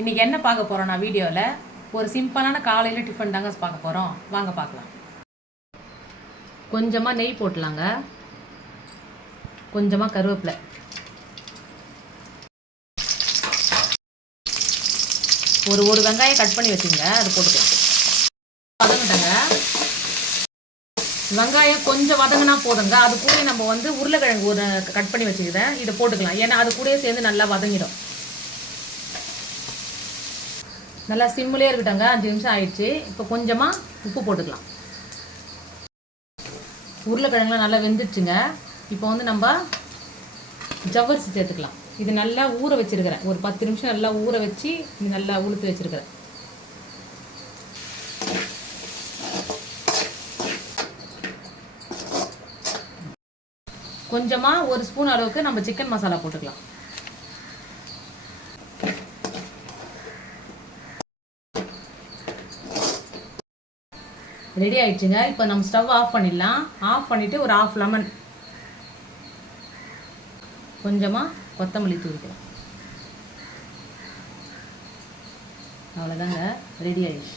இன்றைக்கி என்ன பார்க்க போகிறோம்? நான் வீடியோவில் ஒரு சிம்பிளான காலையில் டிஃபன் தாங்க பார்க்க போகிறோம். வாங்க பார்க்கலாம். கொஞ்சமாக நெய் போட்டலாங்க, கொஞ்சமாக கருவேப்பிலை, ஒரு வெங்காயம் கட் பண்ணி வச்சுங்க, அது போட்டுக்கலாம். வதங்கிட்டங்க, வெங்காயம் கொஞ்சம் வதங்கினா போதுங்க. அது கூட நம்ம உருளைக்கிழங்கு ஒரு கட் பண்ணி வச்சுக்கிறேன், இதை போட்டுக்கலாம். ஏன்னா அது கூட சேர்ந்து நல்லா வதங்கிடும். நல்லா சிம்மிலே இருக்கட்டங்க. 5 நிமிஷம் ஆயிடுச்சு. இப்போ கொஞ்சமாக உப்பு போட்டுக்கலாம். உருளைக்கிழங்குலாம் நல்லா வெந்துடுச்சுங்க. இப்போ நம்ம ஜவ்வரிசி சேர்த்துக்கலாம். இது நல்லா ஊற வச்சிருக்கிறேன், ஒரு 10 நிமிஷம் நல்லா ஊற வச்சு இது நல்லா உளுத்து வச்சிருக்கிறேன். கொஞ்சமாக 1 ஸ்பூன் அளவுக்கு நம்ம சிக்கன் மசாலா போட்டுக்கலாம். ரெடி ஆயிடுச்சுங்க. இப்போ நம்ம ஸ்டவ் ஆஃப் பண்ணிடலாம். ஆஃப் பண்ணிவிட்டு ஒரு 1/2 லெமன், கொஞ்சமாக கொத்தமல்லி தூவிக்கலாம். அவ்வளோதாங்க, ரெடி ஆயிடுச்சு.